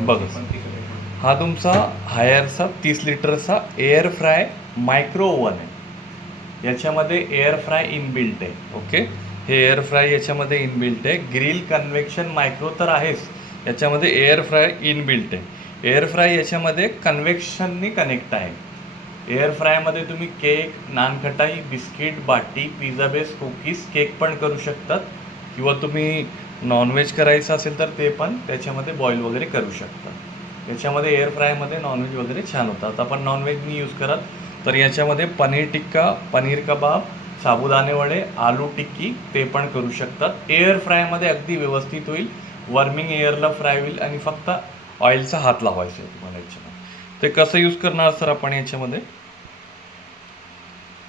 बघा, हा तुमचा हायरचा 30 लिटरचा एअर फ्राय मायक्रो ओव्हन आहे. याच्यामध्ये एअर फ्राय इनबिल्ट आहे. ओके, हे एअर फ्राय याच्यामध्ये इनबिल्ट आहे. ग्रिल कन्व्हेक्शन मायक्रो तर आहेच, याच्यामध्ये एअर फ्राय इनबिल्ट आहे. एअर फ्राय याच्यामध्ये कन्व्हेक्शननी कनेक्ट आहे. एअर फ्रायमध्ये तुम्ही केक, नानखटाई, बिस्किट, बाटी, पिझ्झा बेस, कुकीज, केक पण करू शकतात. किंवा तुम्ही नॉनव्हेज करायचं असेल तर ते पण त्याच्यामध्ये बॉईल वगैरे करू शकता. याच्यामध्ये एअर फ्रायमध्ये नॉनव्हेज वगैरे छान होतं. आता आपण नॉनव्हेज नाही यूज करत, तर याच्यामध्ये पनीर टिक्का, पनीर कबाब, साबुदाणे वडे, आलू टिक्की ते पण करू शकतात. एअर फ्रायमध्ये अगदी व्यवस्थित होईल. वर्मिंग एअरला फ्राय होईल आणि फक्त ऑइलचा हात लावायचा आहे तुम्हाला याच्यामध्ये. ते कसं यूज करणार सर आपण याच्यामध्ये?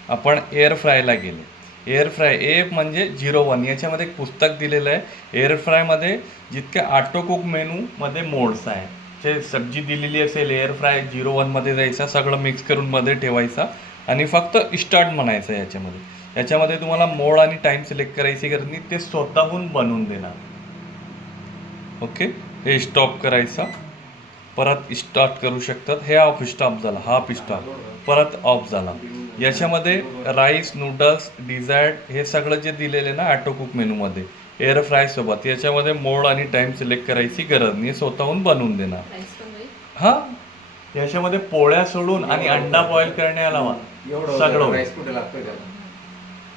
आपण एअर फ्रायला गेले. एअर फ्राय ए म्हणजे 01, याच्यामध्ये एक पुस्तक दिलेलं आहे. एअर फ्रायमध्ये जितके ऑटो कुक मेनूमध्ये मोड्स आहे, जे सब्जी दिलेली असेल एअर फ्राय 01मध्ये जायचा, सगळं मिक्स करून मध्ये ठेवायचा आणि फक्त स्टार्ट म्हणायचं. याच्यामध्ये तुम्हाला मोड आणि टाईम सिलेक्ट करायची गरज नाही, ते स्वतःहून बनवून देणार. ओके, हे स्टॉप करायचा, परत स्टार्ट करू शकतात. हे ऑफ स्टॉप झाला, हा स्टॉप, परत ऑफ झाला. याच्यामध्ये राईस, नूडल्स, डिझर्ट हे सगळं जे दिलेलं आहे ना ऑटो कुक मेनूमध्ये एअर फ्रायसोबत, याच्यामध्ये मोड आणि टाईम सिलेक्ट करायची गरज नाही, स्वतःहून बनवून देणार. हां, याच्यामध्ये पोळ्या सोडून आणि अंडा बॉईल करण्याला हवा सगळं होईल.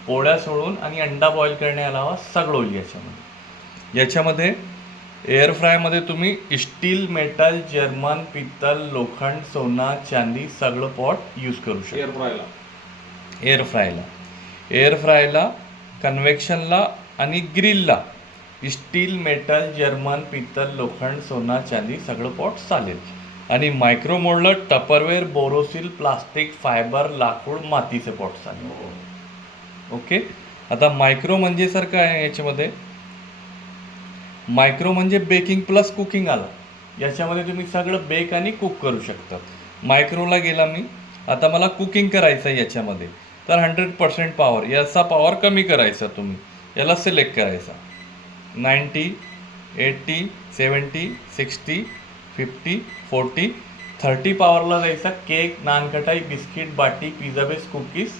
पोळ्या सोडून आणि अंडा बॉईल करण्याला हवा सगळं होईल याच्यामध्ये. एअर फ्रायमध्ये तुम्ही स्टील, मेटल, जर्मन, पित्तल, लोखंड, सोना, चांदी सगळं पॉट यूज करू शकता. एअर फ्रायला, कन्व्हेक्शनला आणि ग्रिलला स्टील, मेटल, जर्मन, पित्तल, लोखंड, सोना, चांदी सगळं पॉट चालेल. आणि मायक्रो मोडला टपरवेअर, बोरोसिल, प्लास्टिक, फायबर, लाकूड, मातीचे पॉट चालेल. ओके, आता मायक्रो म्हणजे सर काय आहे याच्यामध्ये? मायक्रो म्हणजे बेकिंग प्लस कुकिंग आला. याच्यामध्ये तुम्ही सगळं बेक आणि कुक करू शकतात. मायक्रोला गेला मी, आता मला कुकिंग करायचं आहे याच्यामध्ये, तर 100% पॉवर, याचा पॉवर कमी करायचा. तुम्ही याला सिलेक्ट करायचा. 90, 80, 70, 60, 50, 40, 30 पॉवरला जायचा. केक, नानखटाई, बिस्किट, बाटी, पिझ्झा बेस, कुकीज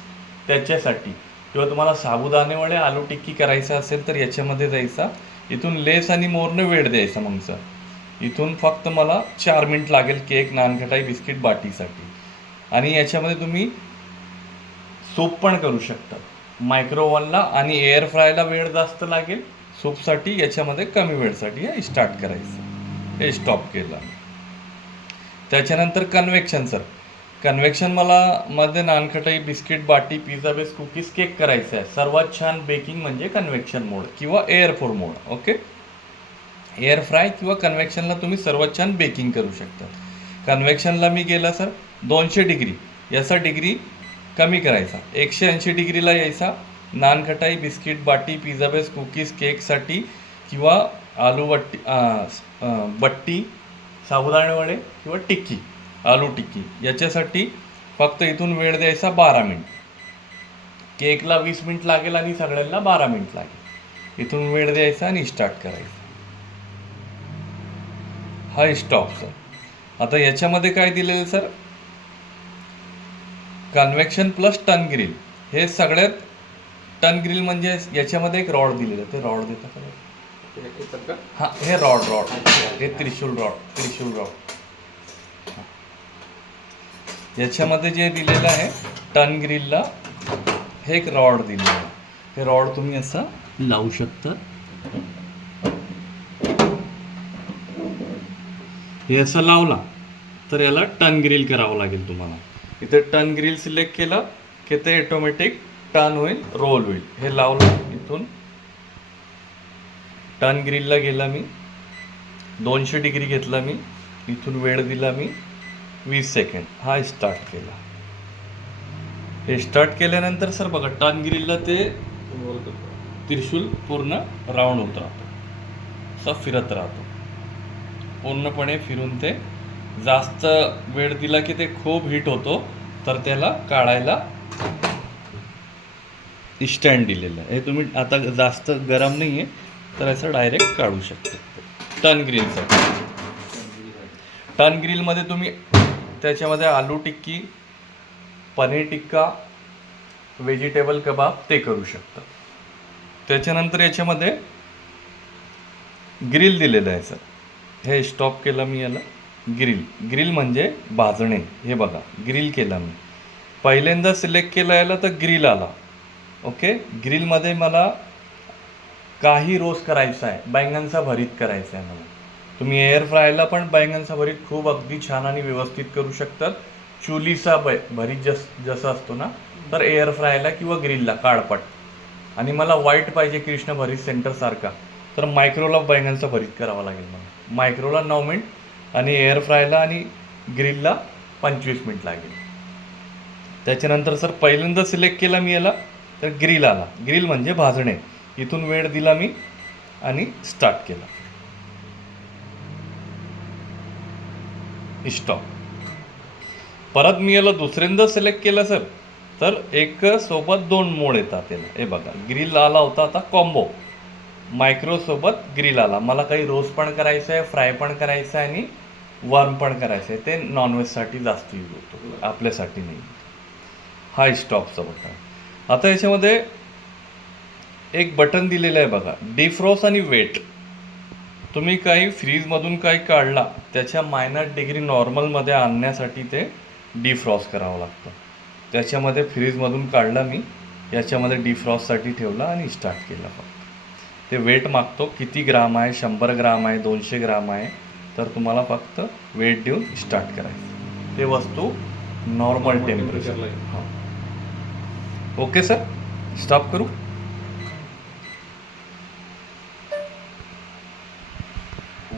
त्याच्यासाठी. किंवा तुम्हाला साबुदाणे वडे, आलू टिक्की करायचं असेल तर याच्यामध्ये जायचा. इथून लेस आणि मोरने वेळ द्यायचा मग सर. इथून फक्त मला 4 मिनिट लागेल केक, नानखटाई, बिस्किट, बाटीसाठी. आणि याच्यामध्ये तुम्ही सूप पण करू शकता मायक्रो ओव्हनला. आणि एअर फ्रायला वेळ जास्त लागेल, सूपसाठी याच्यामध्ये कमी वेळसाठी हे स्टार्ट करायचं. हे स्टॉप केलं. त्याच्यानंतर कन्व्हेक्शन सर. कन्व्हेक्शन मला मध्ये नानखटाई, बिस्किट, बाटी, पिझ्झा बेस, कुकीज, केक करायचं आहे. सर्वात छान बेकिंग म्हणजे कन्व्हेक्शन मोड किंवा एअर फोर मोड. ओके, एअर फ्राय किंवा कन्व्हेक्शनला तुम्ही सर्वात छान बेकिंग करू शकता. कन्व्हेक्शनला मी गेला सर 200 डिग्री, याचा डिग्री कमी करायचा, 180 डिग्रीला यायचा. नानखटाई, बिस्किट, बाटी, पिझ्झा बेस, कुकीज, केकसाठी किंवा आलू बट्टी, साबुदाणे वडे किंवा टिक्की, आलू टिक्की याच्यासाठी फक्त इथून वेळ द्यायचा 12 मिनिट. केकला 20 मिनिट लागेल आणि सगळ्यांना 12 मिनिट लागेल. इथून वेळ द्यायचा आणि स्टार्ट करायचा. हा स्टॉप सर. आता याच्यामध्ये काय दिलेलं सर? कन्व्हेक्शन प्लस टन ग्रिल. हे सगळ्यात टन ग्रिल म्हणजे याच्यामध्ये एक रॉड दिलेलं आहे, ते रॉड देता का? हां, हे रॉड हे त्रिशूल रॉड. याच्यामध्ये जे दिलेलं आहे टन ग्रिलला, हे एक रॉड दिलेलं आहे. हे रॉड तुम्ही असं लावू शकता. हे असं लावला तर याला टन ग्रिल करावं लागेल तुम्हाला. इथे टन ग्रिल सिलेक्ट केलं की ते ऑटोमॅटिक टर्न होईल, रोल होईल. हे लावलं, इथून टर्न ग्रिलला गेला मी, 200 डिग्री घेतला मी, इथून वेळ दिला मी 20 सेकंड. हा स्टार्ट केला. हे स्टार्ट केल्यानंतर सर बघा टर्न ग्रिलला ते त्रिशूल पूर्ण राऊंड होत राहतो, असं फिरत राहतो. पूर्णपणे फिरून ते जास्त वेळ दिला की ते खूप हीट होतो, तर त्याला काढायला स्टँड दिलेलं आहे. हे तुम्ही आता जास्त गरम नाही आहे तर असं डायरेक्ट काढू शकता टर्न ग्रिलसाठी. टर्न ग्रिलमध्ये तुम्ही त्याच्यामध्ये आलू टिक्की, पनीर टिक्का, व्हेजिटेबल कबाब ते करू शकता. त्याच्यानंतर याच्यामध्ये ग्रिल दिलेलं आहे सर. हे स्टॉप केलं मी याला. ग्रिल म्हणजे भाजणे. हे बघा, ग्रिल केला मी. पहिल्यांदा सिलेक्ट केलं याला तर ग्रिल आला. ओके, ग्रिलमध्ये मला काही रोस्ट करायचा आहे, बैंगनचा भरीत करायचा आहे मला. तुम्ही एअर फ्रायला पण बैंगनचा भरीत खूप अगदी छान आणि व्यवस्थित करू शकतात. चुलीचा भरीत जसं असतो ना, तर एअर फ्रायला किंवा ग्रिलला काळपट. आणि मला व्हाईट पाहिजे कृष्ण भरीत सेंटरसारखा, तर मायक्रोला बैंगनचा भरीत करावा लागेल मला. मायक्रोला 9 मिनिट आणि एअर फ्रायला आणि ग्रिलला 25 मिनिट लागेल. त्याच्यानंतर सर पहिल्यांदा सिलेक्ट केला मी याला तर ग्रिल आला. ग्रिल म्हणजे भाजणे. इथून वेळ दिला मी आणि स्टार्ट केला. स्टॉप. परत मी याला दुसऱ्यांदा सिलेक्ट केलं सर तर एक सोबत 2 मोड येतात याला. हे बघा, ग्रिल आला होता, आता कॉम्बो मायक्रोसोबत ग्रिल आला. मला काही रोस्ट पण करायचं आहे, फ्राय पण करायचं आहे आणि वार्म पण करायचं आहे. ते नॉनव्हेजसाठी जास्त यूज होतो, आपल्यासाठी नाही. हा स्टॉपचा बटन. आता याच्यामध्ये एक बटन दिलेलं आहे बघा, डिफ्रॉस्ट आणि वेट. तुम्ही काही फ्रीजमधून काही काढला त्याच्या -डिग्री नॉर्मलमध्ये आणण्यासाठी ते डिफ्रॉस्ट करावं लागतं. त्याच्यामध्ये फ्रीजमधून काढला मी, याच्यामध्ये डिफ्रॉस्टसाठी ठेवला आणि स्टार्ट केला. फक्त ते वेट मागतो, किती ग्राम आहे, 100 ग्राम आहे, 200 ग्राम आहे. तर तुम्हाला फक्त वेट देऊन स्टार्ट करायचं. ते वस्तू नॉर्मल टेम्परेचर. हां, ओके सर, स्टॉप करू.